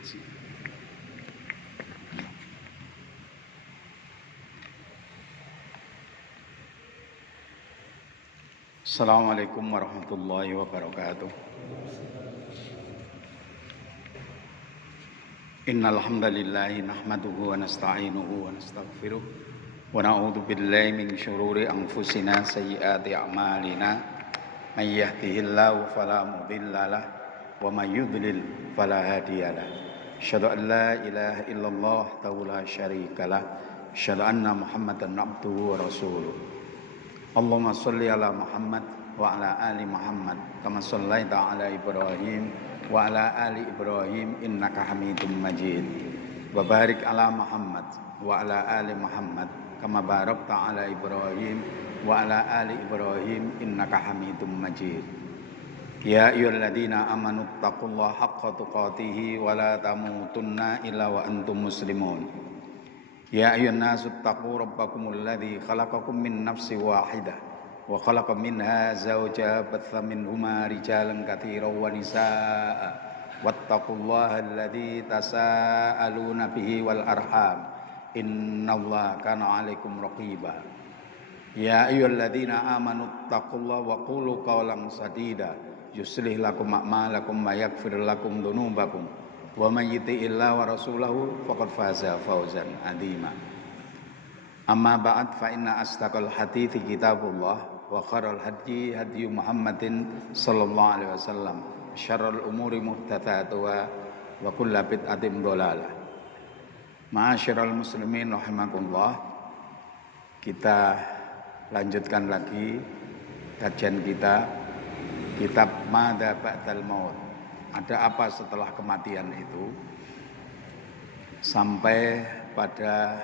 Haji. Assalamualaikum warahmatullahi wabarakatuh. Innal hamdalillah nahmaduhu wa nasta'inuhu wa nastaghfiruh wa na'udzu billahi min syururi anfusina sayyiati a'malina may yahdihillahu fala mudhillalah wa may yudlil fala hadiyalah. Asyhadu an la ilaha illallah wa la syarikalah. Asyhadu anna Muhammadan abduhu wa rasuluh. Allahumma sholli ala Muhammad wa ala ali Muhammad kama shallaita ala Ibrahim wa ala ali Ibrahim innaka Hamidum Majid. Wa barik ala Muhammad wa ala ali Muhammad kama barakta ala Ibrahim wa ala ali Ibrahim innaka Hamidum Majid. Ya ayyuhalladzina amanu taqullaha haqqa tuqatih wa la tamutunna illa wa antum muslimun. Ya ayyuhan nasu taqu rabbakumul ladzi khalaqakum min nafsin wahidah wa khalaqa minha zawjaha batha minhuma rijalan katsiran wa nisaa'a wattaqullaha alladzi tasaaluna bihi wal arham innallaha kana 'alaikum raqiba. Ya ayyuhalladzina amanu taqullaha wa qulu qawlan sadida yuslih lakum a'malakum wa yaghfir lakum dzunubakum wa may yuti'illah wa rasulahu faqad faza fawzan 'azima. Amma ba'd fa inna astaqal hadithi kitabullah wa khairal hadi hadi Muhammadin sallallahu alaihi wasallam syarrul umuri muhdatsatuha wa kullu bid'atin dhalalah. Ma'asyiral muslimin rahimakumullah, kita lanjutkan lagi kajian kita kitab Madza Ba'dal Maut. Ada apa setelah kematian itu, sampai pada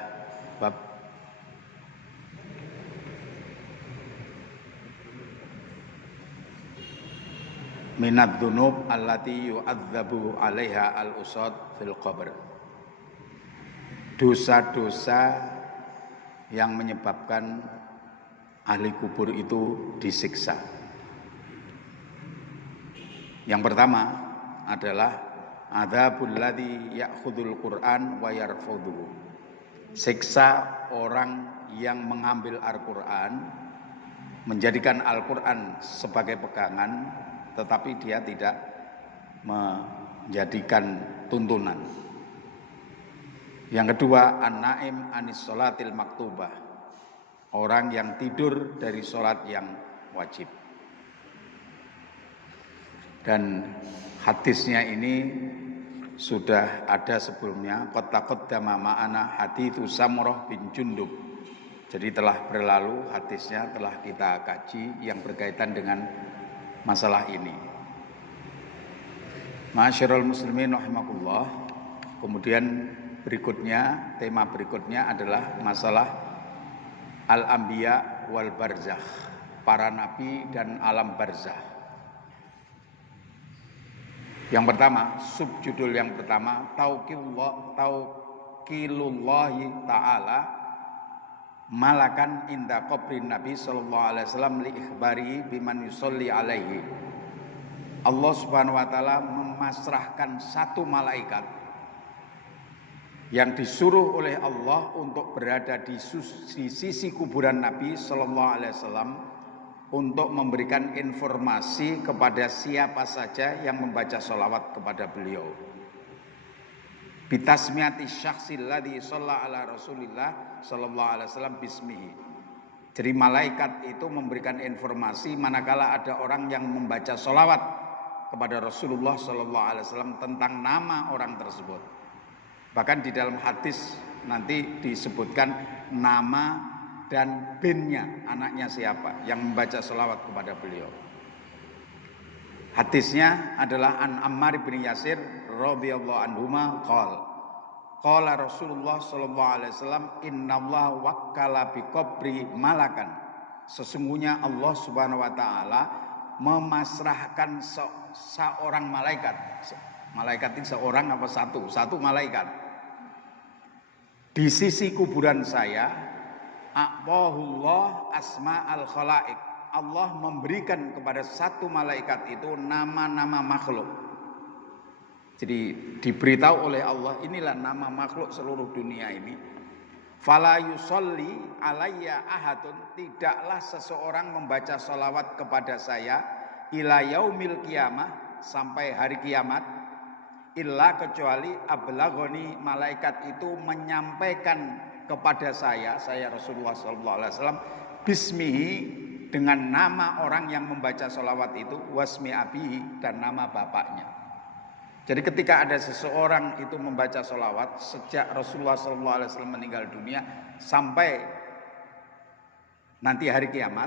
bab minad dzunub allati yu'adzabu 'alaiha al-usad fil qabr. Dosa-dosa yang menyebabkan ahli kubur itu disiksa. Yang pertama adalah adzabul ladzi ya'khudul Qur'an wa yarfudhu. Siksa orang yang mengambil Al-Qur'an, menjadikan Al-Qur'an sebagai pegangan, tetapi dia tidak menjadikan tuntunan. Yang kedua, an-naim anis sholatil maktubah. Orang yang tidur dari sholat yang wajib. Dan hadisnya ini sudah ada sebelumnya. Qad taqaddama ma'ana haditsu Samurah bin Jundub. Jadi telah berlalu hadisnya, telah kita kaji yang berkaitan dengan masalah ini. Ma'asyiral muslimin rahimakumullah. Kemudian berikutnya, tema berikutnya adalah masalah al-anbiya wal barzakh, para nabi dan alam barzakh. Yang pertama, subjudul yang pertama, tauqilullahi ta'ala malakan inda qabrin Nabi sallallahu alaihi wasallam li ikhbari biman yusolli alaihi. Allah Subhanahu wa taala memasrahkan satu malaikat yang disuruh oleh Allah untuk berada di sisi kuburan Nabi sallallahu alaihi wasallam untuk memberikan informasi kepada siapa saja yang membaca sholawat kepada beliau. Bitasmiyati syakhsil ladzi shalla ala Rasulillah sallallahu alaihi wasallam bismihi. Jadi malaikat itu memberikan informasi manakala ada orang yang membaca sholawat kepada Rasulullah sallallahu alaihi wasallam tentang nama orang tersebut. Bahkan di dalam hadis nanti disebutkan nama dan binnya, anaknya siapa yang membaca sholawat kepada beliau. Hadisnya adalah an Ammar bin Yasir radhiyallahu anhuma qala Rasulullah sallallahu alaihi wasallam innallaha wakkala bi qabri malakan. Sesungguhnya Allah Subhanahu wa taala memasrahkan seorang malaikat. Malaikat itu seorang apa satu? Satu malaikat. Di sisi kuburan saya, a'tahullah asma'al khalaik. Allah memberikan kepada satu malaikat itu nama-nama makhluk. Jadi diberitahu oleh Allah, inilah nama makhluk seluruh dunia ini. Fala yusolli alayya ahadun, tidaklah seseorang membaca sholawat kepada saya ila yaumil qiyamah, sampai hari kiamat, illa kecuali ablaghoni, malaikat itu menyampaikan kepada saya Rasulullah SAW, bismihi, dengan nama orang yang membaca sholawat itu, wasmi abihi, dan nama bapaknya. Jadi ketika ada seseorang itu membaca sholawat sejak Rasulullah SAW meninggal dunia sampai nanti hari kiamat,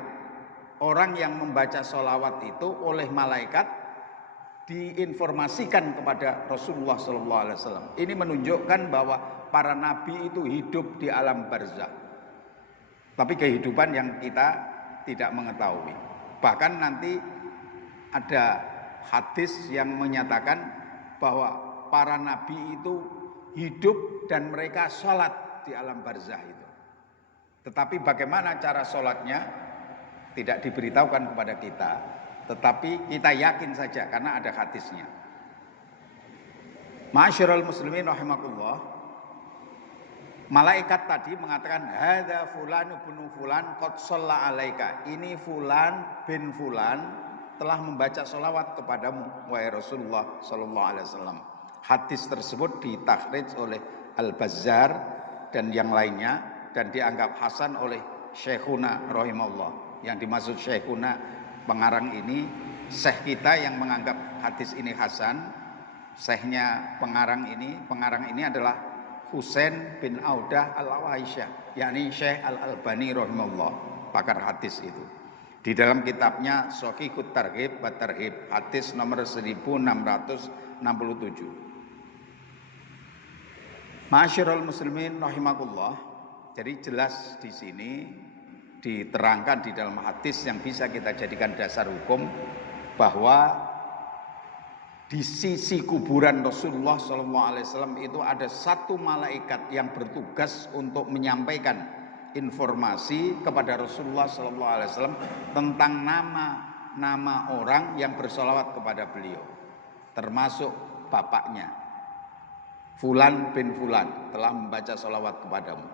orang yang membaca sholawat itu oleh malaikat diinformasikan kepada Rasulullah SAW. Ini menunjukkan bahwa para nabi itu hidup di alam barzakh, tapi kehidupan yang kita tidak mengetahui. Bahkan nanti ada hadis yang menyatakan bahwa para nabi itu hidup dan mereka sholat di alam barzakh itu. Tetapi bagaimana cara sholatnya tidak diberitahukan kepada kita, tetapi kita yakin saja karena ada hadisnya. Ma'asyiral muslimin rahimakumullah, malaikat tadi mengatakan hadza fulan ibnu fulan qad shalla alaika, ini fulan bin fulan telah membaca sholawat kepadamu wahai Rasulullah sallallahu alaihi wasallam. Hadis tersebut ditakhrij oleh Al-Bazzar dan yang lainnya dan dianggap hasan oleh Syekhuna rahimahullah. Yang dimaksud Syekhuna pengarang ini, syekh kita yang menganggap hadis ini hasan. Syekhnya pengarang ini adalah Husain bin Audah Al-Awaisyah, yakni Syekh Al-Albani rahimahullah, pakar hadis itu. Di dalam kitabnya Shahihut Targhib wa Tarhib, hadis nomor 1667. Ma'asyiral muslimin rahimakumullah. Jadi jelas di sini diterangkan di dalam hadis yang bisa kita jadikan dasar hukum bahwa di sisi kuburan Rasulullah SAW itu ada satu malaikat yang bertugas untuk menyampaikan informasi kepada Rasulullah SAW tentang nama orang yang bersolawat kepada beliau, termasuk bapaknya. Fulan bin Fulan telah membaca solawat kepadamu.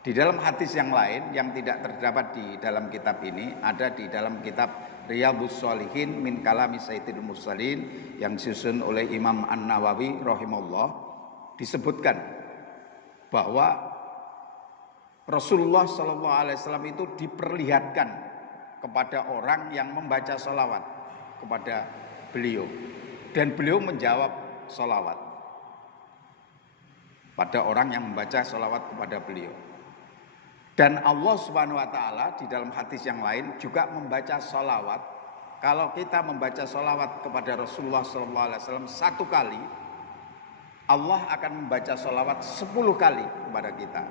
Di dalam hadis yang lain yang tidak terdapat di dalam kitab ini, ada di dalam kitab Riyadhus Shalihin min kalami Sayyidil Mursalin yang disusun oleh Imam An-Nawawi rahimahullah, disebutkan bahwa Rasulullah SAW itu diperlihatkan kepada orang yang membaca sholawat kepada beliau, dan beliau menjawab sholawat pada orang yang membaca sholawat kepada beliau. Dan Allah Subhanahu wa Ta'ala di dalam hadis yang lain juga membaca sholawat. Kalau kita membaca sholawat kepada Rasulullah SAW satu kali, Allah akan membaca sholawat 10 kali kepada kita.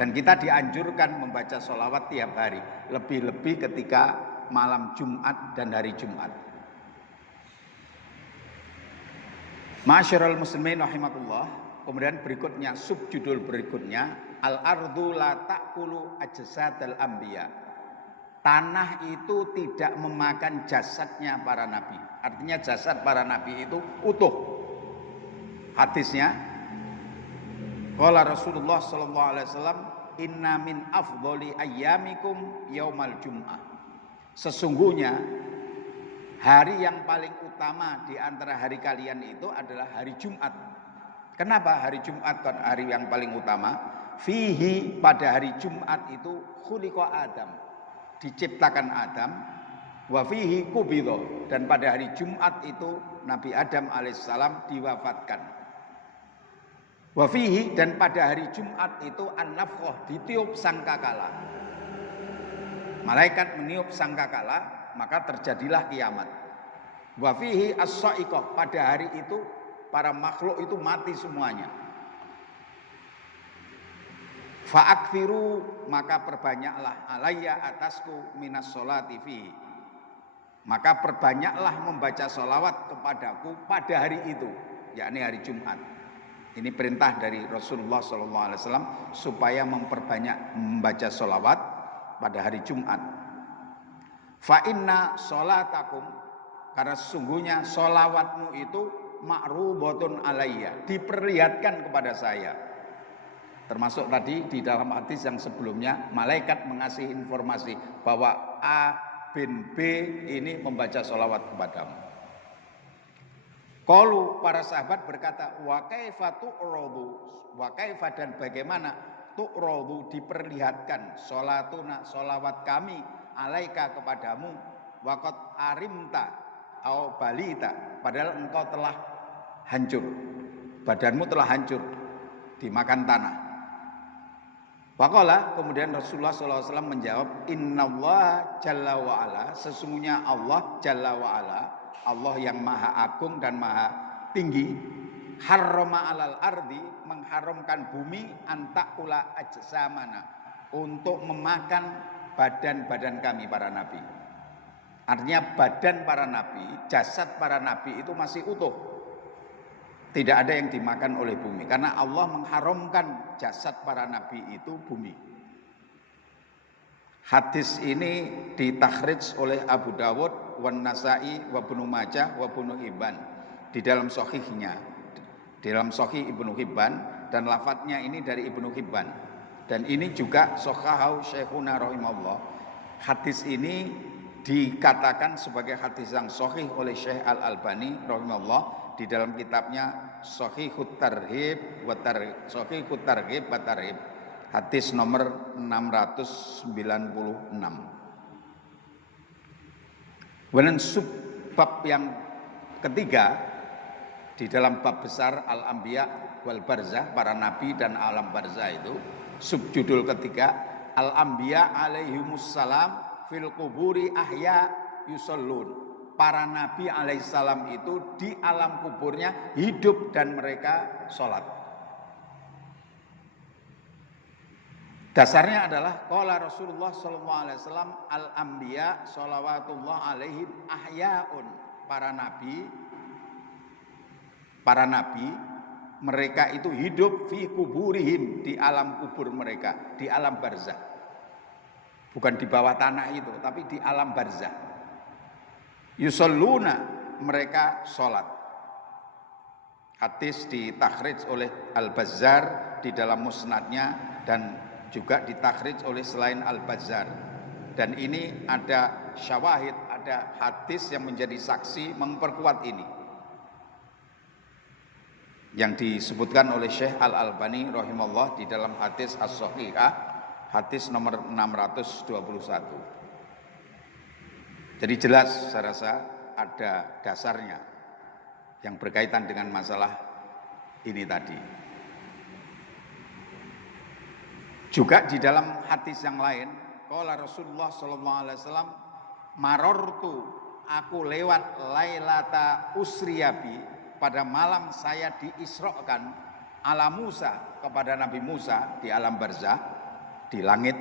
Dan kita dianjurkan membaca sholawat tiap hari, lebih-lebih ketika malam Jumat dan hari Jumat. Ma'asyiral muslimin rahimakumullah. Kemudian berikutnya, subjudul berikutnya, al-ardu la ta'kulu ajsadal anbiya. Tanah itu tidak memakan jasadnya para nabi. Artinya jasad para nabi itu utuh. Hadisnya, qala Rasulullah sallallahu alaihi wasallam, inna min afdholi ayyamikum yaumal jum'ah. Sesungguhnya hari yang paling utama di antara hari kalian itu adalah hari Jumat. Kenapa hari Jumat hari yang paling utama? Fihi, pada hari Jumat itu khuliqa Adam, diciptakan Adam. Wa fihi qubidha, dan pada hari Jumat itu Nabi Adam alaihissalam diwafatkan. Wa fihi, dan pada hari Jumat itu an-nafkhah, ditiup sangkakala. Malaikat meniup sangkakala, maka terjadilah kiamat. Wa fihi as-sa'iqah, pada hari itu para makhluk itu mati semuanya. Fa'akthiru, maka perbanyaklah alayya atasku minas sholati fihi, maka perbanyaklah membaca sholawat kepadaku pada hari itu, yakni hari Jumat. Ini perintah dari Rasulullah SAW supaya memperbanyak membaca sholawat pada hari Jumat. Fa inna sholatakum, karena sesungguhnya sholawatmu itu ma'rudatun alayya, diperlihatkan kepada saya. Termasuk tadi di dalam hadis yang sebelumnya, malaikat mengasih informasi bahwa A bin B ini membaca sholawat kepadamu. Qalu, para sahabat berkata, wa kaifa tu'radu, wa kaifa, dan bagaimana tu'radu, diperlihatkan, sholatuna, sholawat kami, alaika, kepadamu, waqad arimta au balita, padahal engkau telah hancur, badanmu telah hancur dimakan tanah. Waqala, kemudian Rasulullah SAW menjawab, innallaha jalla wa'ala, sesungguhnya Allah jalla wa'ala, Allah yang maha agung dan maha tinggi, harrama alal ardi, mengharamkan bumi, antakula ajsamana, untuk memakan badan-badan kami para nabi. Artinya badan para nabi, jasad para nabi itu masih utuh, tidak ada yang dimakan oleh bumi, karena Allah mengharamkan jasad para nabi itu bumi. Hadis ini ditakhrij oleh Abu Dawud, wan Nasa'i, wa Ibnu Majah, wa Ibnu Hibban di dalam sahihnya, di dalam sahih Ibnu Hibban, dan lafadznya ini dari Ibnu Hibban, dan ini juga sahahu Syekhuna rahimahullah. Hadis ini dikatakan sebagai hadis yang sahih oleh Syekh Al-Albani rahimahullah di dalam kitabnya Shahihut Targhib wa Targhib, hadis nomor 696. Kemudian subbab yang ketiga di dalam bab besar Al-Anbiya wal Barzah, para nabi dan alam barzah itu, subjudul ketiga, Al-Anbiya alaihimussalam fil kuburi ahya yusallun. Para nabi alaihissalam itu di alam kuburnya hidup dan mereka sholat. Dasarnya adalah qala Rasulullah sallallahu alaihi wasallam, al-anbiya sholawatullah alaihim ahyaun. Para nabi mereka itu hidup fi kuburihim, di alam kubur mereka, di alam barzah. Bukan di bawah tanah itu, tapi di alam barzah. Yusalluna, mereka sholat. Hadis ditakhrij oleh Al-Bazzar di dalam musnadnya, dan juga ditakhrij oleh selain Al-Bazzar. Dan ini ada syawahid, ada hadis yang menjadi saksi memperkuat ini, yang disebutkan oleh Syekh Al-Albani rahimahullah di dalam hadis As-Sahihah, hadis nomor 621. Jadi jelas, saya rasa ada dasarnya yang berkaitan dengan masalah ini tadi. Juga di dalam hadis yang lain, qala Rasulullah sallallahu alaihi wasallam, marortu, aku lewat lailata usriyabi, pada malam saya diisrokan ala Musa, kepada Nabi Musa di alam barzah, di langit.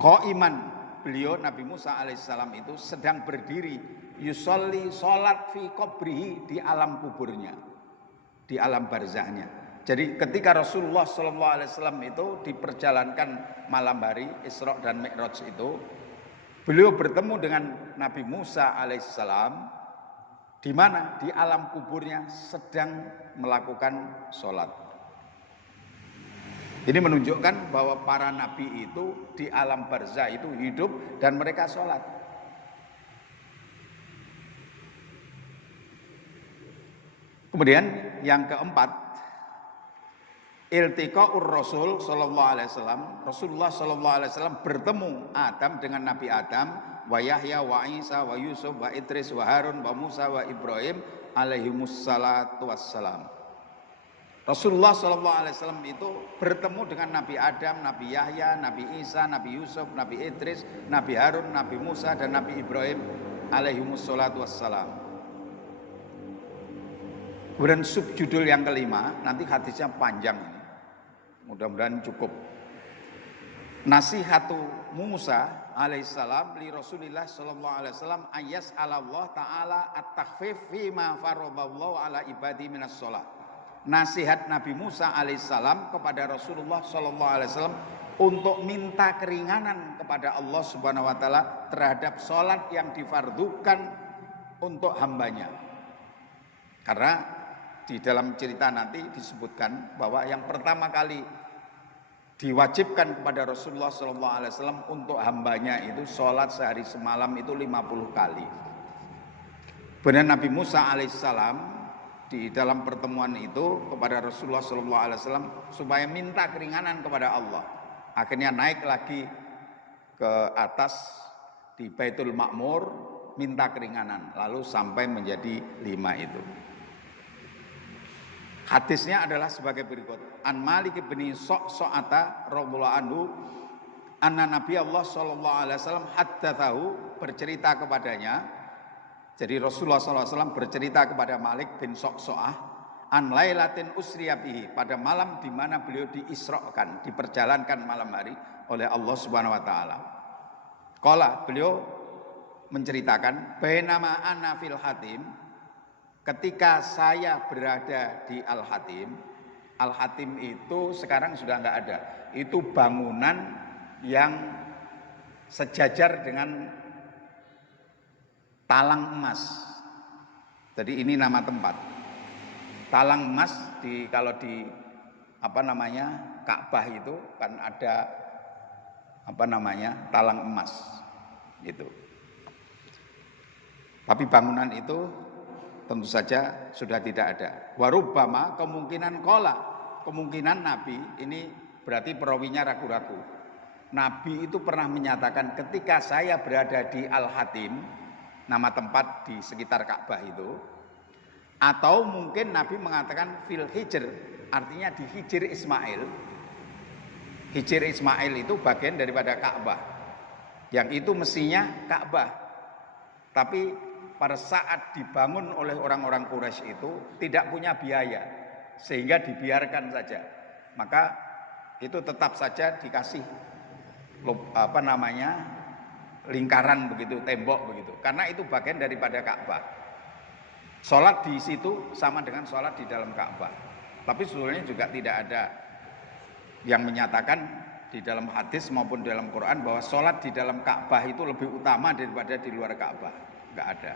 Qaiman, beliau Nabi Musa alaihissalam itu sedang berdiri, yusolli, sholat fi qabrihi, di alam kuburnya, di alam barzahnya. Jadi ketika Rasulullah SAW itu diperjalankan malam hari Isra dan Mi'raj itu, beliau bertemu dengan Nabi Musa alaihissalam di mana? Di alam kuburnya sedang melakukan sholat. Ini menunjukkan bahwa para nabi itu di alam barzah itu hidup dan mereka sholat. Kemudian yang keempat, iltiqaur Rasul sallallahu alaihi wasallam. Rasulullah sallallahu alaihi wasallam bertemu Adam dengan Nabi Adam, wa Yahya wa Isa wa Yusuf wa Idris wa Harun wa Musa wa Ibrahim alaihimussalatu wassalam. Rasulullah SAW itu bertemu dengan Nabi Adam, Nabi Yahya, Nabi Isa, Nabi Yusuf, Nabi Idris, Nabi Harun, Nabi Musa, dan Nabi Ibrahim alaihimussalatu wassalam. Kemudian subjudul yang kelima, nanti hadisnya panjang ini, mudah-mudahan cukup. Nasihatu Musa alaihissalam li Rasulillah sallallahu alaihi wasallam ayas Allah taala at-takhfif fi ma faradallahu ala ibadi minas shalah. Nasihat Nabi Musa alaihissalam kepada Rasulullah sallallahu alaihi wasallam untuk minta keringanan kepada Allah Subhanahu wa taala terhadap salat yang difardukan untuk hambanya. Karena di dalam cerita nanti disebutkan bahwa yang pertama kali diwajibkan kepada Rasulullah SAW untuk hambanya itu sholat sehari semalam itu 50 kali. Benar Nabi Musa alaihissalam di dalam pertemuan itu kepada Rasulullah SAW supaya minta keringanan kepada Allah. Akhirnya naik lagi ke atas di Baitul Ma'mur minta keringanan, lalu sampai menjadi 5 itu. Hadisnya adalah sebagai berikut. An Malik bin Sa'ata radhiyallahu anhu anna Nabi Allah sallallahu alaihi wasallam haddatsahu, bercerita kepadanya. Jadi Rasulullah sallallahu alaihi wasallam bercerita kepada Malik bin Sa'ah an lailatin usriya bihi, pada malam di mana beliau diisrakan, diperjalankan malam hari oleh Allah Subhanahu wa taala. Qala, beliau menceritakan bainama ana fil hatim, ketika saya berada di Al-Hatim. Al-Hatim itu sekarang sudah enggak ada. Itu bangunan yang sejajar dengan talang emas. Jadi ini nama tempat. Talang emas kalau di Ka'bah itu kan ada talang emas gitu. Tapi bangunan itu tentu saja sudah tidak ada. Warubbama, kemungkinan Nabi, ini berarti perawinya ragu-ragu. Nabi itu pernah menyatakan ketika saya berada di Al-Hatim, nama tempat di sekitar Ka'bah itu, atau mungkin Nabi mengatakan fil hijr, artinya di Hijr Ismail. Hijr Ismail itu bagian daripada Ka'bah, yang itu mestinya Ka'bah, tapi pada saat dibangun oleh orang-orang Quraisy itu tidak punya biaya, sehingga dibiarkan saja. Maka itu tetap saja dikasih lingkaran begitu, tembok begitu, karena itu bagian daripada Ka'bah. Sholat di situ sama dengan sholat di dalam Ka'bah. Tapi sebetulnya juga tidak ada yang menyatakan di dalam hadis maupun dalam Quran bahwa sholat di dalam Ka'bah itu lebih utama daripada di luar Ka'bah. Enggak ada.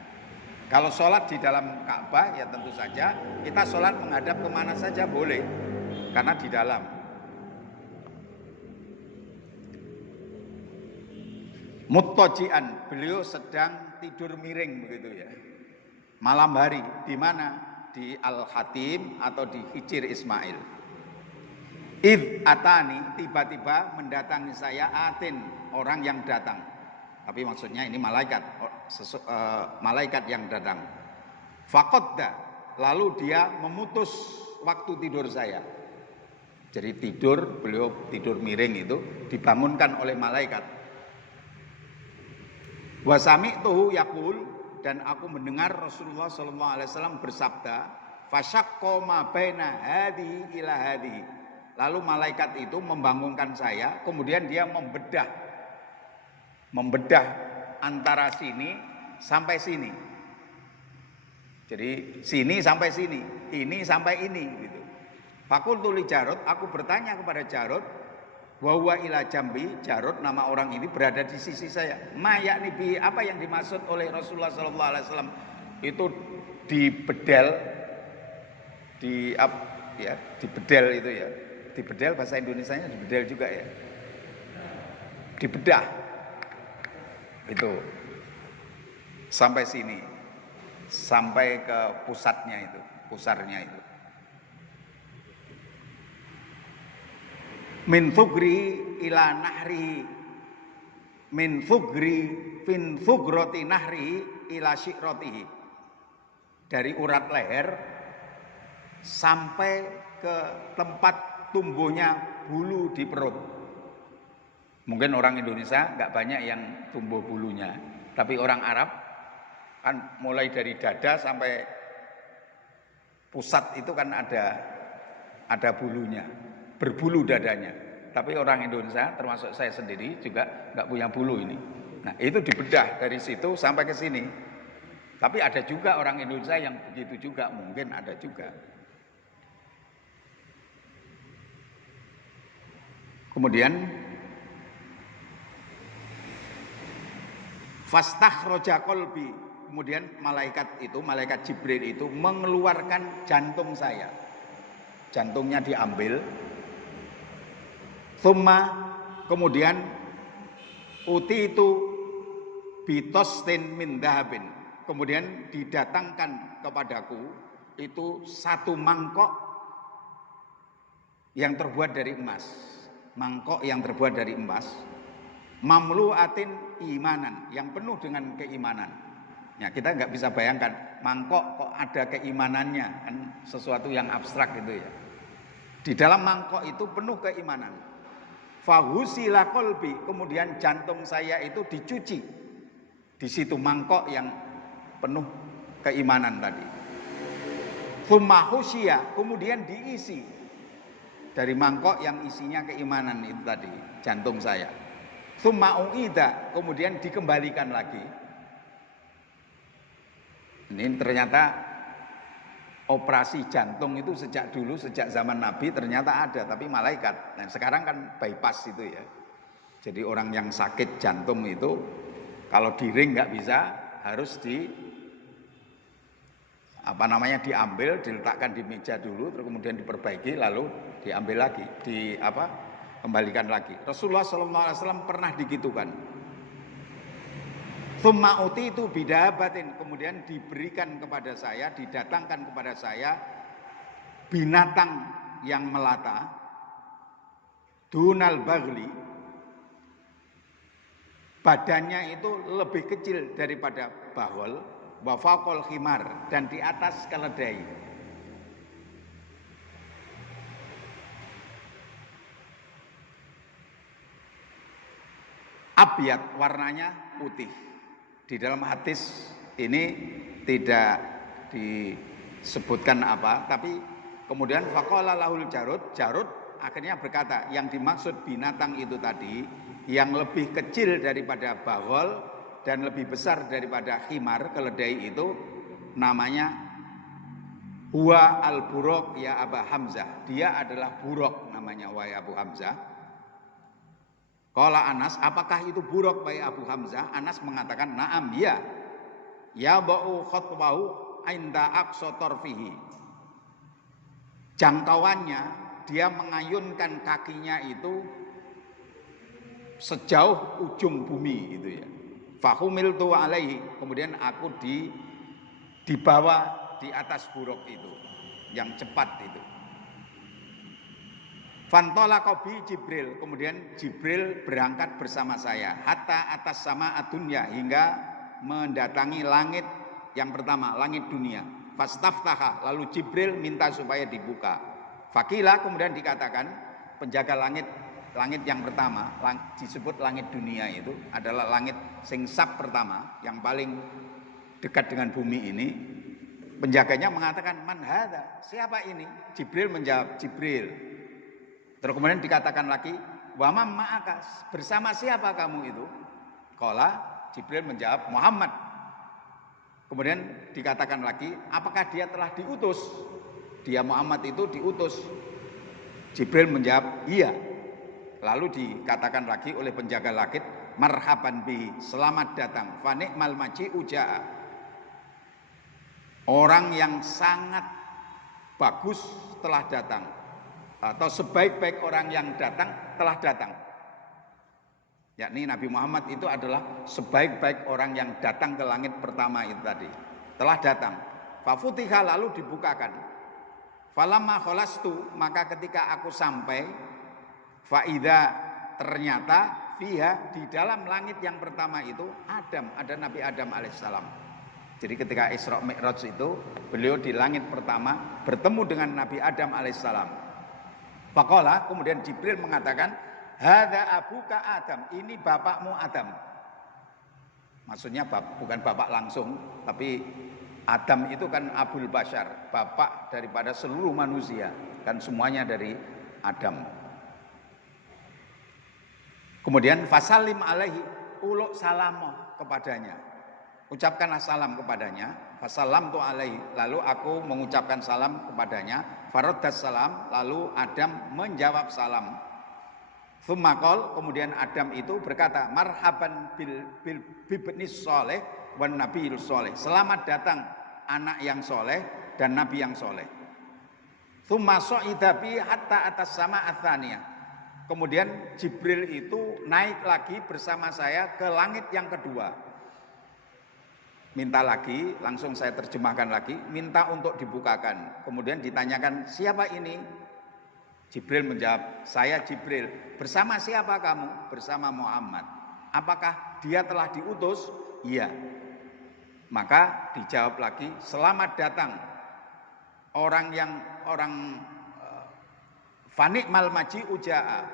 Kalau sholat di dalam Ka'bah ya tentu saja kita sholat menghadap kemana saja boleh, karena di dalam. Muttaji'an, beliau sedang tidur miring begitu ya. Malam hari di mana? Di Al-Hatim atau di Hijr Ismail. Id atani, tiba-tiba mendatangi saya atin, orang yang datang. Tapi maksudnya ini malaikat, malaikat yang datang. Faqadda, lalu dia memutus waktu tidur saya. Jadi beliau tidur miring itu dibangunkan oleh malaikat. Wa sami'tuhu yaqul, dan aku mendengar Rasulullah sallallahu alaihi wasallam bersabda, fasyaqqa ma baina hadhihi ila hadhihi. Lalu malaikat itu membangunkan saya, kemudian dia membedah antara sini sampai sini. Jadi sini sampai sini, ini sampai ini gitu. Faqultu li Jarud, aku bertanya kepada Jarud, wa huwa ila jambi, Jarud nama orang ini berada di sisi saya. Ma yakni bi, apa yang dimaksud oleh Rasulullah sallallahu alaihi wasallam itu dibedel, dibedel itu ya. Dibedel bahasa Indonesianya dibedel juga ya. Dibedah. Itu sampai sini, sampai ke pusarnya itu. Min fugri ila nahri, min fugroti nahri ila syi'rotihi, dari urat leher sampai ke tempat tumbuhnya bulu di perut. Mungkin orang Indonesia nggak banyak yang tumbuh bulunya, tapi orang Arab kan mulai dari dada sampai pusat itu kan ada bulunya, berbulu dadanya. Tapi orang Indonesia termasuk saya sendiri juga nggak punya bulu ini. Nah itu dibedah dari situ sampai ke sini. Tapi ada juga orang Indonesia yang begitu juga, mungkin ada juga. Kemudian fastakhraja qalbi, kemudian malaikat Jibril itu mengeluarkan jantung saya. Jantungnya diambil. Thumma, kemudian uti itu bitostin min dahabin. Kemudian didatangkan kepadaku itu satu mangkok yang terbuat dari emas. Mangkok yang terbuat dari emas. Mamlu'atin imanan, yang penuh dengan keimanan. Ya, kita nggak bisa bayangkan mangkok kok ada keimanannya, kan sesuatu yang abstrak gitu ya. Di dalam mangkok itu penuh keimanan. Fahusila qalbi, kemudian jantung saya itu dicuci di situ mangkok yang penuh keimanan tadi. Tsumma husya, kemudian diisi dari mangkok yang isinya keimanan itu tadi, jantung saya. Tsumma uida, kemudian dikembalikan lagi. Ini ternyata operasi jantung itu sejak dulu, sejak zaman Nabi ternyata ada, tapi malaikat. Nah, sekarang kan bypass itu ya. Jadi orang yang sakit jantung itu kalau di ring nggak bisa, harus diambil, diletakkan di meja dulu, terus kemudian diperbaiki, lalu diambil lagi, kembalikan lagi. Rasulullah SAW pernah digitukan. Tsumma uti itu bidabatin, kemudian diberikan kepada saya, didatangkan kepada saya binatang yang melata, dunal bagli, badannya itu lebih kecil daripada bahol, wa faqal khimar, dan di atas keledai. Abyad, warnanya putih. Di dalam hadis ini tidak disebutkan apa, tapi kemudian faqala lahul Jarud akhirnya berkata, yang dimaksud binatang itu tadi yang lebih kecil daripada bahol dan lebih besar daripada khimar, keledai itu, namanya huwa al-buraq ya Aba Hamzah. Dia adalah buraq namanya, wahai Abu Hamzah. Qala Anas, apakah itu buraq wahai Abu Hamzah? Anas mengatakan, na'am, ya. Ya ba'u khatwahu inda aqsa tarfihi. Jangkauannya, dia mengayunkan kakinya itu sejauh ujung bumi gitu ya. Fahumiltu alaihi, kemudian aku dibawa di atas buraq itu yang cepat itu. Fantolaqa bi Jibril, kemudian Jibril berangkat bersama saya hatta atas sama adunya, hingga mendatangi langit yang pertama, langit dunia. Fastaftaha, lalu Jibril minta supaya dibuka. Fakila, kemudian dikatakan penjaga langit yang pertama, disebut langit dunia itu adalah langit sing sab pertama, yang paling dekat dengan bumi ini. Penjaganya mengatakan, man hadza, siapa ini? Jibril menjawab, Jibril. Terus kemudian dikatakan lagi, wa mam ma'aka, bersama siapa kamu itu? Qala, Jibril menjawab, Muhammad. Kemudian dikatakan lagi, apakah dia telah diutus? Dia Muhammad itu diutus. Jibril menjawab, iya. Lalu dikatakan lagi oleh penjaga langit, marhaban bihi, selamat datang, fa ni'mal maji'u ja'a. Orang yang sangat bagus telah datang, atau sebaik-baik orang yang datang telah datang. Yakni Nabi Muhammad itu adalah sebaik-baik orang yang datang ke langit pertama itu tadi. Telah datang. Fafutiha, lalu dibukakan. Falamma khalastu, maka ketika aku sampai, faida, ternyata fiha, di dalam langit yang pertama itu Adam, ada Nabi Adam alaihissalam. Jadi ketika Isra Mi'raj itu beliau di langit pertama bertemu dengan Nabi Adam alaihissalam. Faqala, kemudian Jibril mengatakan, hadza abuka Adam, ini bapakmu Adam. Maksudnya bukan bapak langsung, tapi Adam itu kan Abul Bashar, bapak daripada seluruh manusia, kan semuanya dari Adam. Kemudian fasalim alaihi, uluk salamo kepadanya, ucapkanlah salam kepadanya. Fasalam tu alaihi, lalu aku mengucapkan salam kepadanya. Faraddas salam, lalu Adam menjawab salam. Tsumma qol, kemudian Adam itu berkata, marhaban bil bibnis soleh, wan nabiyul soleh. Selamat datang anak yang soleh dan nabi yang soleh. Tsumma sa'ida bi hatta atas sama atsaniyah. Kemudian Jibril itu naik lagi bersama saya ke langit yang kedua. Minta lagi, langsung saya terjemahkan lagi, minta untuk dibukakan. Kemudian ditanyakan, siapa ini? Jibril menjawab, saya Jibril. Bersama siapa kamu? Bersama Muhammad. Apakah dia telah diutus? Iya. Maka dijawab lagi, selamat datang orang fanikmal maji uja'a,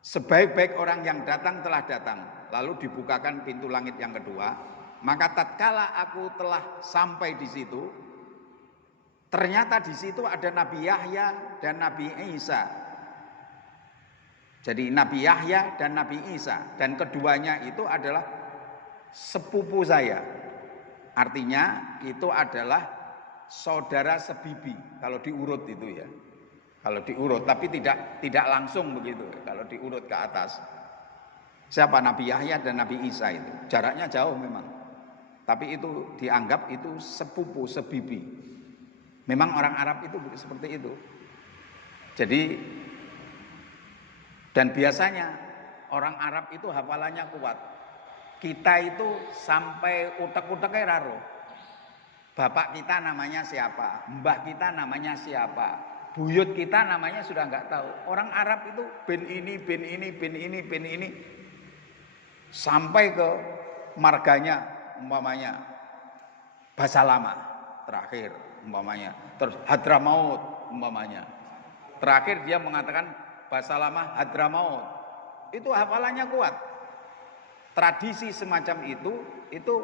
sebaik-baik orang yang datang telah datang. Lalu dibukakan pintu langit yang kedua. Maka tatkala aku telah sampai di situ, ternyata di situ ada Nabi Yahya dan Nabi Isa. Jadi Nabi Yahya dan Nabi Isa, dan keduanya itu adalah sepupu saya. Artinya itu adalah saudara sebibi kalau diurut itu ya. Kalau diurut, tapi tidak langsung begitu. Kalau diurut ke atas. Siapa? Nabi Yahya dan Nabi Isa itu. Jaraknya jauh memang. Tapi itu dianggap itu sepupu, sebibi. Memang orang Arab itu seperti itu. Jadi, dan biasanya orang Arab itu hafalannya kuat. Kita itu sampai utek-uteknya raro. Bapak kita namanya siapa, mbah kita namanya siapa, buyut kita namanya sudah nggak tahu. Orang Arab itu bin ini, bin ini, bin ini, bin ini, sampai ke marganya, umpamanya Basalama terakhir, umpamanya terus Hadramaut, umpamanya terakhir dia mengatakan Basalama Hadramaut. Itu hafalannya kuat. Tradisi semacam itu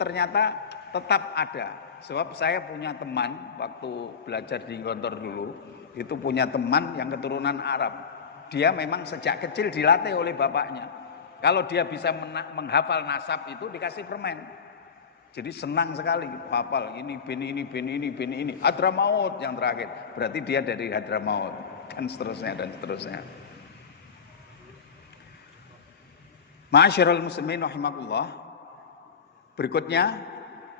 ternyata tetap ada. Sebab saya punya teman waktu belajar di Gontor dulu, itu punya teman yang keturunan Arab. Dia memang sejak kecil dilatih oleh bapaknya. Kalau dia bisa menghafal nasab itu dikasih permen. Jadi senang sekali hafal ini bin ini bin ini bin ini. Hadramaut yang terakhir. Berarti dia dari Hadramaut dan seterusnya dan seterusnya. Ma'asyiral muslimin rahimakumullah. Berikutnya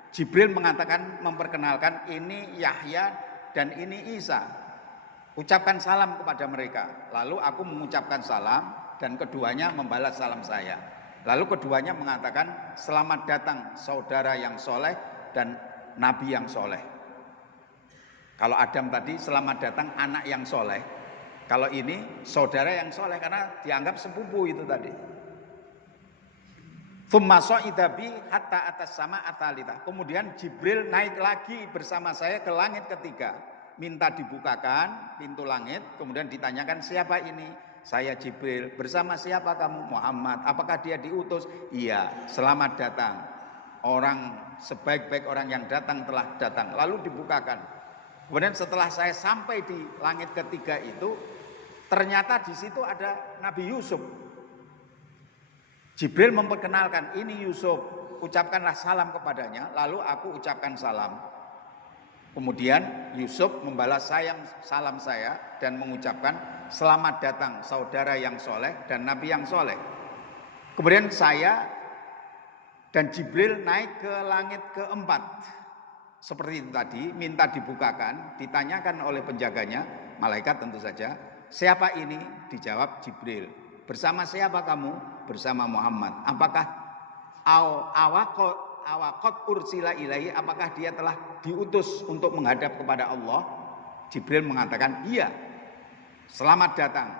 Jibril mengatakan, memperkenalkan, ini Yahya dan ini Isa. Ucapkan salam kepada mereka. Lalu aku mengucapkan salam dan keduanya membalas salam saya. Lalu keduanya mengatakan, selamat datang saudara yang soleh dan nabi yang soleh. Kalau Adam tadi selamat datang anak yang soleh. Kalau ini saudara yang soleh karena dianggap sepupu itu tadi. Tsumma sa'ida bi hatta atas sama atalita. Kemudian Jibril naik lagi bersama saya ke langit ketiga, minta dibukakan pintu langit, kemudian ditanyakan siapa ini? Saya Jibril. Bersama siapa kamu? Muhammad. Apakah dia diutus? Iya. Selamat datang. Orang sebaik-baik orang yang datang telah datang. Lalu dibukakan. Kemudian setelah saya sampai di langit ketiga itu, ternyata di situ ada Nabi Yusuf. Jibril memperkenalkan, ini Yusuf, ucapkanlah salam kepadanya. Lalu aku ucapkan salam. Kemudian Yusuf membalas salam saya dan mengucapkan, selamat datang saudara yang soleh dan nabi yang soleh. Kemudian saya dan Jibril naik ke langit keempat. Seperti itu tadi, minta dibukakan, ditanyakan oleh penjaganya, malaikat tentu saja, siapa ini? Dijawab Jibril. Bersama siapa kamu? Bersama Muhammad. Apakah awakot ursila ilaihi, apakah dia telah diutus untuk menghadap kepada Allah? Jibril mengatakan iya. Selamat datang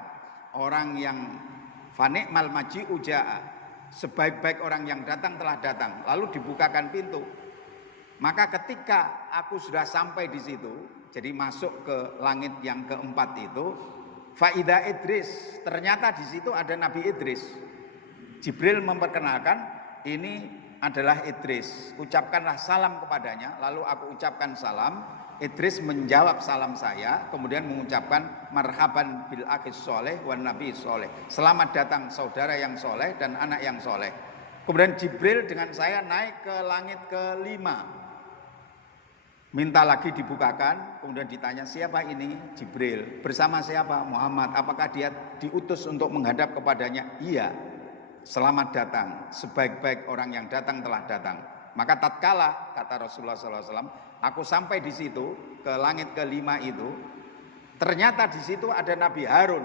orang yang fanikmal maji uja'a, sebaik-baik orang yang datang telah datang. Lalu dibukakan pintu. Maka ketika aku sudah sampai di situ, jadi masuk ke langit yang keempat itu, Faida Idris, ternyata di situ ada Nabi Idris. Jibril memperkenalkan, ini adalah Idris. Ucapkanlah salam kepadanya. Lalu aku ucapkan salam. Idris menjawab salam saya, kemudian mengucapkan marhaban bil akhis soleh wan nabi soleh. Selamat datang saudara yang soleh dan anak yang soleh. Kemudian Jibril dengan saya naik ke langit kelima. Minta lagi dibukakan, kemudian ditanya siapa ini? Jibril. Bersama siapa? Muhammad. Apakah dia diutus untuk menghadap kepadanya? Iya. selamat datang, sebaik-baik orang yang datang telah datang. Maka tatkala, kata Rasulullah SAW, aku sampai di situ, ke langit kelima itu, ternyata di situ ada Nabi Harun.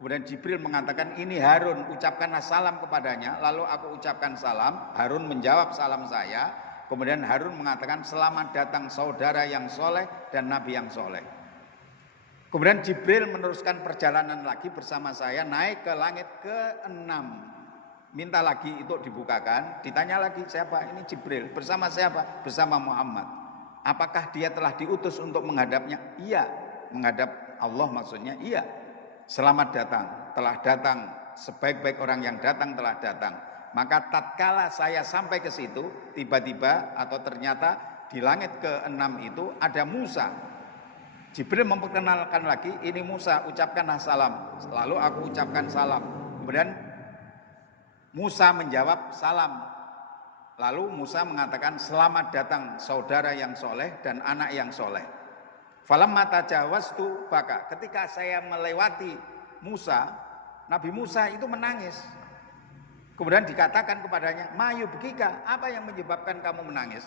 Kemudian Jibril mengatakan, ini Harun, ucapkanlah salam kepadanya. Lalu aku ucapkan salam, Harun menjawab salam saya. Kemudian Harun mengatakan, selamat datang saudara yang soleh dan Nabi yang soleh. Kemudian Jibril meneruskan perjalanan lagi bersama saya, naik ke langit ke-6. Minta lagi itu dibukakan, ditanya lagi, siapa? Ini Jibril. Bersama siapa? Bersama Muhammad. Apakah dia telah diutus untuk menghadapnya? Iya. Menghadap Allah maksudnya? Iya. Selamat datang, telah datang, sebaik-baik orang yang datang telah datang. Maka tatkala saya sampai ke situ, tiba-tiba atau ternyata di langit ke-6 itu ada Musa. Jibril memperkenalkan lagi, ini Musa, ucapkanlah salam. Lalu aku ucapkan salam. Kemudian Musa menjawab salam. Lalu Musa mengatakan, selamat datang saudara yang soleh dan anak yang soleh. Falamma tajawaztu baka. Ketika saya melewati Musa, Nabi Musa itu menangis. Kemudian dikatakan kepadanya, Mayu bekika, apa yang menyebabkan kamu menangis?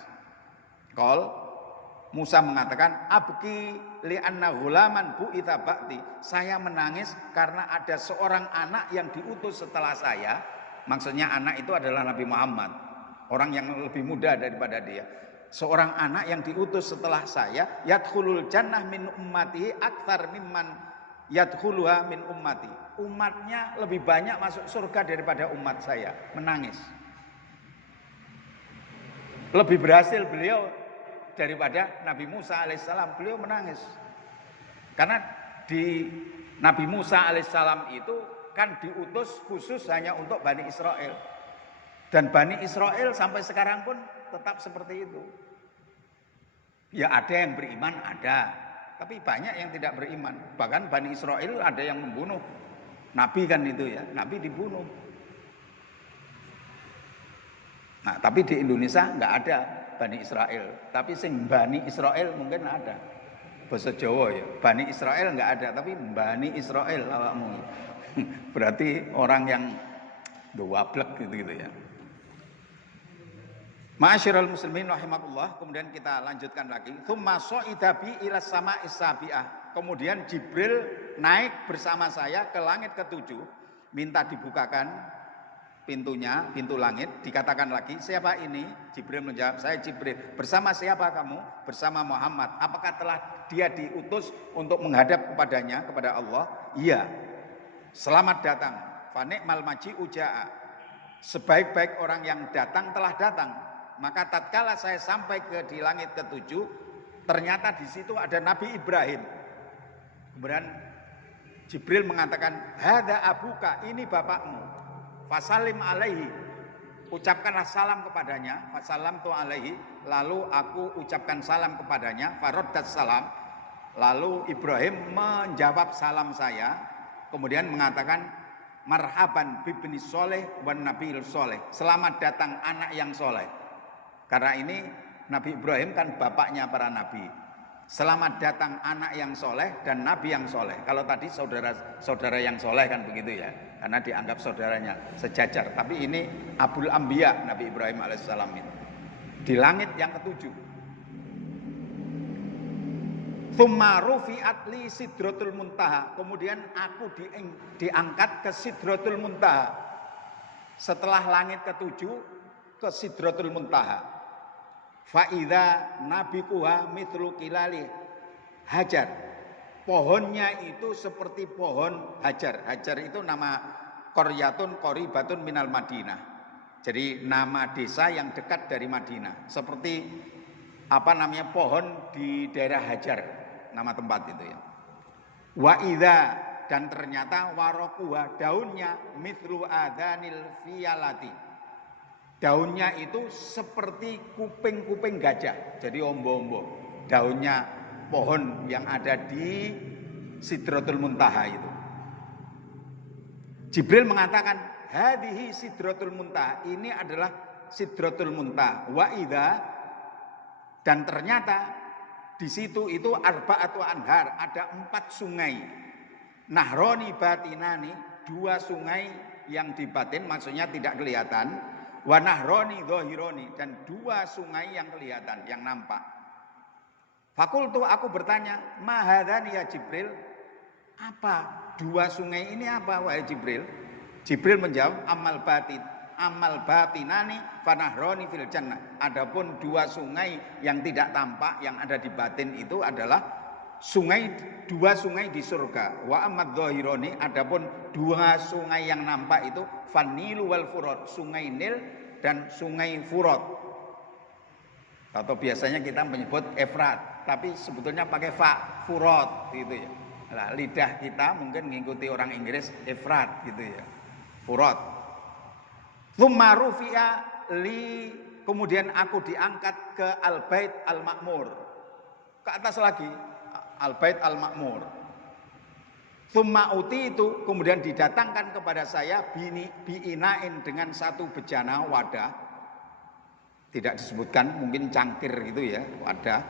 Musa mengatakan, abki li'anna hulaman bu'itha ba'ti. Saya menangis karena ada seorang anak yang diutus setelah saya. Maksudnya anak itu adalah Nabi Muhammad, orang yang lebih muda daripada dia. Seorang anak yang diutus setelah saya, yadkhulul jannah min ummati aktsar mimman yadkhuluha min ummati. Umatnya lebih banyak masuk surga daripada umat saya. Menangis. Lebih berhasil beliau daripada Nabi Musa alaihissalam. Beliau menangis karena di Nabi Musa alaihissalam itu kan diutus khusus hanya untuk Bani Israel, dan Bani Israel sampai sekarang pun tetap seperti itu. Ya ada yang beriman, ada, tapi banyak yang tidak beriman. Bahkan Bani Israel ada yang membunuh Nabi kan itu ya, Nabi dibunuh. Nah tapi di Indonesia nggak ada Bani Israel, tapi sing Bani Israel mungkin ada. Bahasa Jawa ya, Bani Israel nggak ada, tapi Bani Israel awakmu. Berarti orang yang doablek gitu ya. Ma'asyiral muslimin rahimakumullah. Kemudian kita lanjutkan lagi. Tsumma sha'ida bi ila sama'is sabi'ah. Kemudian Jibril naik bersama saya ke langit ke-7, minta dibukakan pintunya, pintu langit. Dikatakan lagi, siapa ini? Jibril menjawab, saya Jibril. Bersama siapa kamu? Bersama Muhammad. Apakah telah dia diutus untuk menghadap kepadanya, kepada Allah? Iya. Selamat datang. Fa ni'mal maji'u ja'a. Sebaik-baik orang yang datang telah datang. Maka tatkala saya sampai di langit ke-7, ternyata di situ ada Nabi Ibrahim. Kemudian Jibril mengatakan, hadza abuka, ini bapakmu. Fasalim alaihi, ucapkanlah salam kepadanya. Fasalam tu alaihi, lalu aku ucapkan salam kepadanya. Faroddat salam, lalu Ibrahim menjawab salam saya. Kemudian mengatakan, marhaban bibni soleh wan nabiil soleh. Selamat datang anak yang soleh. Karena ini Nabi Ibrahim kan bapaknya para nabi. Selamat datang anak yang soleh dan nabi yang soleh. Kalau tadi saudara yang soleh kan begitu ya, karena dianggap saudaranya sejajar. Tapi ini Abul Anbiya, Nabi Ibrahim alaihissalam itu di langit yang ke-7. Tsumma rufi'at li sidratul muntaha. Kemudian aku diangkat ke sidratul muntaha. Setelah langit ke-7 ke sidratul muntaha. Fa'idha nabikuha mithlu kilali hajar. Pohonnya itu seperti pohon hajar. Hajar itu nama qaryatun qaribatun minal Madinah. Jadi nama desa yang dekat dari Madinah. Seperti pohon di daerah Hajar, nama tempat itu ya. Wa'idha, dan ternyata warokuha, daunnya mithlu adhanil fiyalati. Daunnya itu seperti kuping-kuping gajah, jadi ombo-ombo. Daunnya pohon yang ada di Sidratul Muntaha itu. Jibril mengatakan, hadhihi Sidratul Muntaha, ini adalah Sidratul Muntaha. Wa idza, dan ternyata di situ itu arba'atu anhar, ada 4 sungai. Nahroni batinani, 2 sungai yang di batin maksudnya tidak kelihatan, wa nahroni dhahironi, dan 2 sungai yang kelihatan, yang nampak. Fakultu, aku bertanya, ma hadzani ya Jibril? Apa 2 sungai ini apa wahai Jibril? Jibril menjawab, amal batinani fanahroni fil jannah. Adapun 2 sungai yang tidak tampak yang ada di batin itu adalah 2 sungai di surga. Wa amad dhahironi, adapun 2 sungai yang nampak itu fanilu wal furat, sungai Nil dan sungai Furat. Atau biasanya kita menyebut Efrat, tapi sebetulnya pakai fa, Furat gitu ya. Nah, lidah kita mungkin mengikuti orang Inggris Efrat gitu ya. Furat. Tsumma rufi'a li, kemudian aku diangkat ke Al-Bait Al-Ma'mur. Ke atas lagi, Al-Bait Al-Ma'mur. Tsumma uti itu, kemudian didatangkan kepada saya bi'inain, dengan 1 bejana wadah. Tidak disebutkan, mungkin cangkir gitu ya, wadah.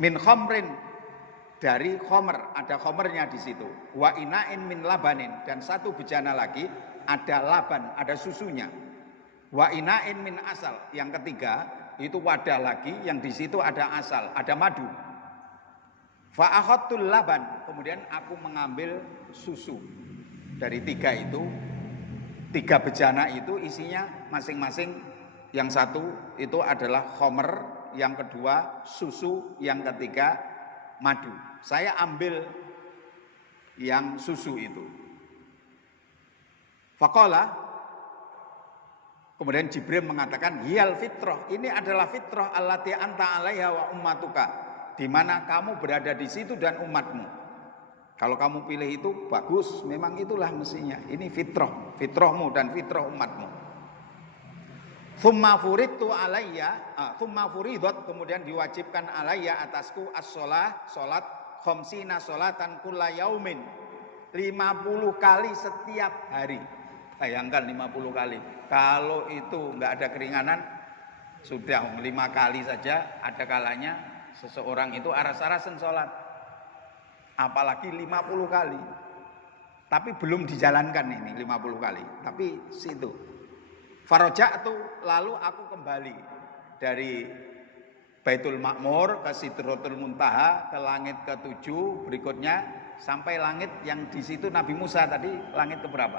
Min khamrin, dari khomer, ada khomernya di situ. Wa inain min labanin, dan 1 bejana lagi ada laban, ada susunya. Wa inain min asal, yang ketiga itu wadah lagi yang di situ ada asal, ada madu. Fa akhadtul laban, kemudian aku mengambil susu. Dari 3 itu, 3 bejana itu isinya masing-masing, yang 1 itu adalah khomer, yang kedua susu, yang ketiga madu. Saya ambil yang susu itu. Faqala, kemudian Jibril mengatakan, hiyal fitrah, ini adalah fitrah allati anta 'alaiha wa ummatuka, di mana kamu berada di situ dan umatmu. Kalau kamu pilih itu bagus, memang itulah mestinya. Ini fitrah, fitrahmu dan fitrah umatmu. Tsumma furidtu alayya, tsumma furidat, kemudian diwajibkan alayya atasku as-shalah, salat khamsina sholatan kulla yaumin, 50 kali setiap hari. Bayangkan 50 kali. Kalau itu enggak ada keringanan, sudah 5 kali saja ada kalanya seseorang itu aras-arasan sholat. Apalagi 50 kali. Tapi belum dijalankan ini 50 kali. Tapi situ. Faraja'tu, lalu aku kembali dari Baitul Ma'mur ke Sidratul Muntaha, ke langit ke-7 berikutnya, sampai langit yang di situ Nabi Musa tadi, langit keberapa?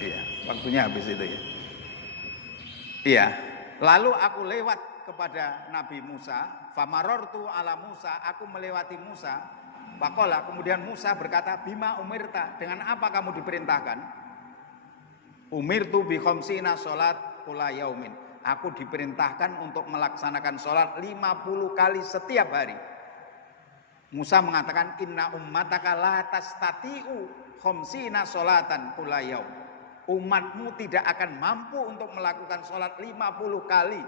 Iya, waktunya habis itu ya. Iya, lalu aku lewat kepada Nabi Musa, famarortu ala Musa, aku melewati Musa. Faqala, kemudian Musa berkata, bima umirta, dengan apa kamu diperintahkan? Umirtu bi khamsina sholat kula yaumin, aku diperintahkan untuk melaksanakan sholat 50 kali setiap hari. Musa mengatakan, inna ummataka la tastati'u khamsina sholatan kula yaum, umatmu tidak akan mampu untuk melakukan sholat 50 kali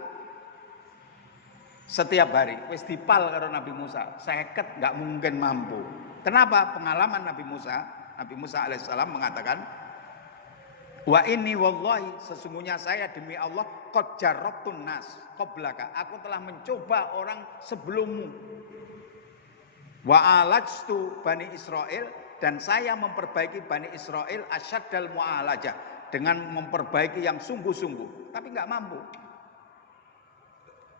setiap hari. Wis dipal karo Nabi Musa, 50 nggak mungkin mampu. Kenapa? Pengalaman Nabi Musa alaihissalam mengatakan, wa inni wallahi, sesungguhnya saya demi Allah, qad jarrabtun nas qablaka, aku telah mencoba orang sebelummu. Wa alajtu bani Israel, dan saya memperbaiki Bani Israel asyaddal mu'alajah, dengan memperbaiki yang sungguh-sungguh, tapi nggak mampu.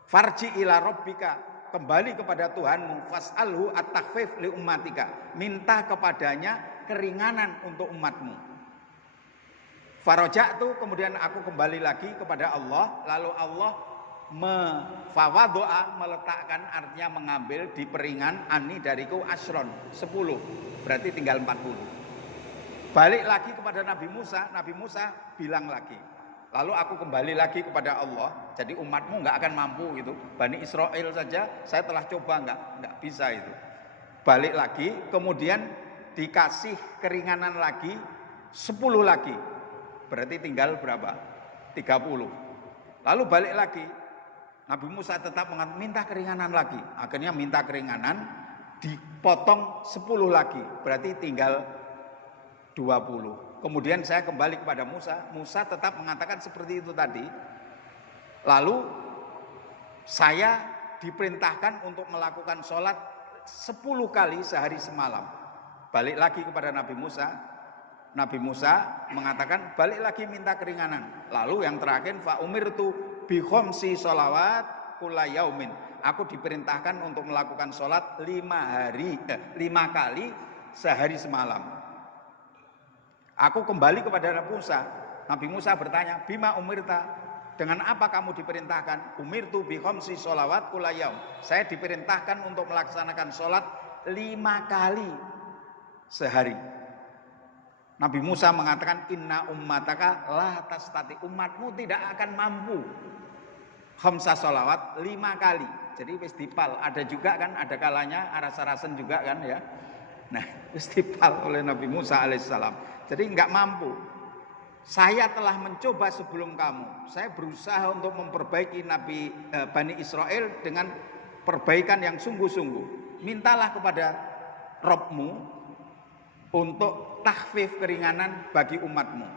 Farji ila rabbika, kembali kepada Tuhanmu, fas'alhu at-takhfif li ummatika, minta kepadanya keringanan untuk umatmu. Faraja'tu, kemudian aku kembali lagi kepada Allah, lalu Allah fawadoa, meletakkan, artinya mengambil, diperingan, ani dariku asron, 10, berarti tinggal 40. Balik lagi kepada Nabi Musa bilang lagi, lalu aku kembali lagi kepada Allah, jadi umatmu nggak akan mampu gitu. Bani Israel saja saya telah coba, nggak bisa itu. Balik lagi, kemudian dikasih keringanan lagi, 10 lagi, berarti tinggal berapa? 30. Lalu balik lagi, Nabi Musa tetap minta keringanan lagi. Akhirnya minta keringanan, dipotong 10 lagi, berarti tinggal 20. Kemudian saya kembali kepada Musa tetap mengatakan seperti itu tadi. Lalu saya diperintahkan untuk melakukan sholat 10 kali sehari semalam. balik lagi kepada Nabi Musa. Nabi Musa mengatakan balik lagi minta keringanan. Lalu yang terakhir fa umirtu bi khamsi sholawat kulla yaumin. Aku diperintahkan untuk melakukan sholat 5 kali sehari semalam. Aku kembali kepada Nabi Musa. Nabi Musa bertanya, bima umirta, dengan apa kamu diperintahkan? Umirtu bi khamsi sholawat kulla yaum. Saya diperintahkan untuk melaksanakan sholat 5 kali sehari. Nabi Musa mengatakan inna ummataka la tastati, umatmu tidak akan mampu khamsa sholawat 5 kali. Jadi wis dipal, ada juga kan, ada kalanya aras-arasen juga kan ya. Nah, wis dipal oleh Nabi Musa alaihissalam. Jadi enggak mampu. Saya telah mencoba sebelum kamu. Saya berusaha untuk memperbaiki Bani Israel dengan perbaikan yang sungguh-sungguh. Mintalah kepada Rabbmu untuk takhfif keringanan bagi umatmu.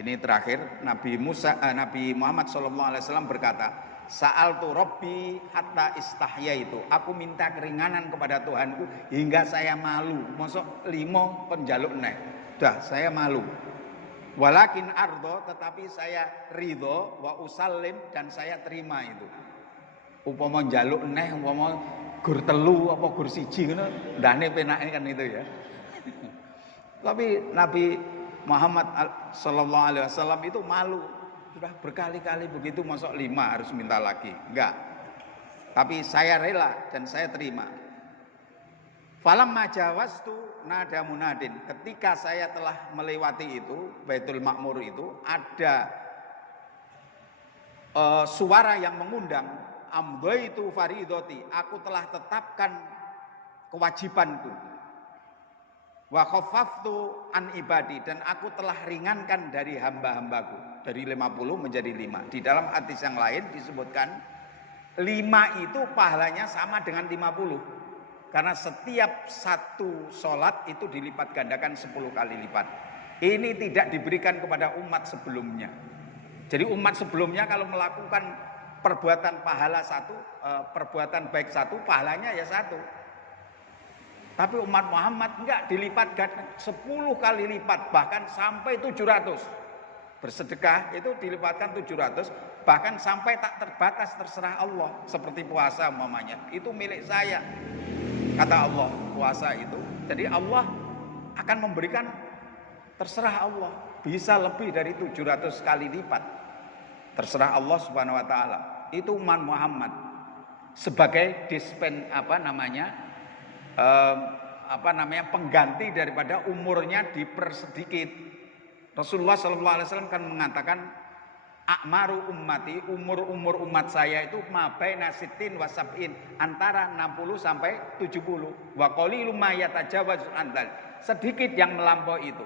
Ini terakhir Nabi Muhammad SAW berkata, Sa'altu Rabbi hatta istahyaitu. Aku minta keringanan kepada Tuhanku hingga saya malu. Mosok 5 penjaluk neh. Dah saya malu. Walakin ardo, tetapi saya ridho wa usallim, dan saya terima itu. Upama njaluk neh, upama gur telu apa gur siji ngono, ndane penake kan itu ya. Tapi Nabi Muhammad sallallahu alaihi wasallam itu malu. Sudah berkali-kali begitu, masuk 5 harus minta lagi. Enggak. Tapi saya rela dan saya terima. Falamma jawastu nada munadin. Ketika saya telah melewati itu, Baitul Ma'mur itu, ada suara yang mengundang, amdaitu faridoti, aku telah tetapkan kewajibanku. Wa khaffaftu an ibadi, dan aku telah ringankan dari hamba-hambaku, dari 50 menjadi 5. Di dalam hadis yang lain disebutkan 5 itu pahalanya sama dengan 50. Karena setiap satu sholat itu dilipat gandakan 10 kali lipat. Ini tidak diberikan kepada umat sebelumnya. Jadi umat sebelumnya kalau melakukan perbuatan pahala satu, perbuatan baik satu, pahalanya ya satu. Tapi umat Muhammad enggak, dilipat 10 kali lipat, bahkan sampai 700. Bersedekah itu dilipatkan 700, bahkan sampai tak terbatas, terserah Allah. Seperti puasa umpamanya, itu milik saya, kata Allah, puasa itu. Jadi Allah akan memberikan, terserah Allah, bisa lebih dari 700 kali lipat. Terserah Allah Subhanahu wa taala. Itu umat Muhammad sebagai pengganti daripada umurnya dipersedikit. Rasulullah SAW kan mengatakan, akmaru ummati, umur umat saya itu mabaina sittin wa sab'in, antara 60 sampai 70. Wa qalilum ma yatajawaz andal, sedikit yang melampaui itu.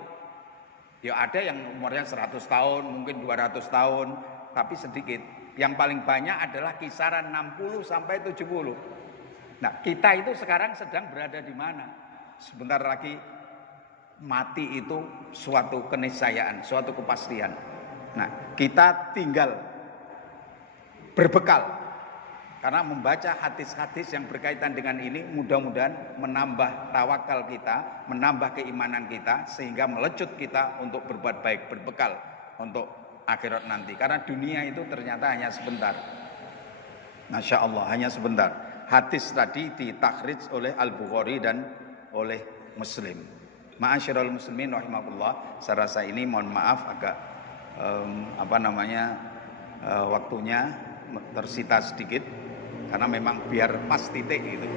Ya ada yang umurnya 100 tahun, mungkin 200 tahun, tapi sedikit. Yang paling banyak adalah kisaran 60 sampai 70. Nah, kita itu sekarang sedang berada di mana? Sebentar lagi mati itu suatu keniscayaan, suatu kepastian. Nah, kita tinggal berbekal, karena membaca hadis-hadis yang berkaitan dengan ini mudah-mudahan menambah tawakal kita, menambah keimanan kita, sehingga melecut kita untuk berbuat baik, berbekal untuk akhirat nanti. Karena dunia itu ternyata hanya sebentar. Masya Allah, hanya sebentar. Hadis tadi ditakhrij oleh Al-Bukhari dan oleh Muslim. Ma'asyiral muslimin rahimakumullah, saya rasa ini mohon maaf agak waktunya tersita sedikit, karena memang biar pas titik gitu.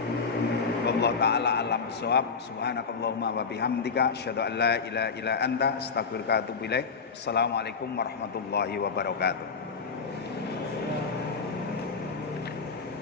Wallahu taala alam shawab. Subhanakallahumma wa bihamdika asyhadu an la ilaha illa anta astaghfiruka wa atubu ilaik. Assalamualaikum warahmatullahi wabarakatuh.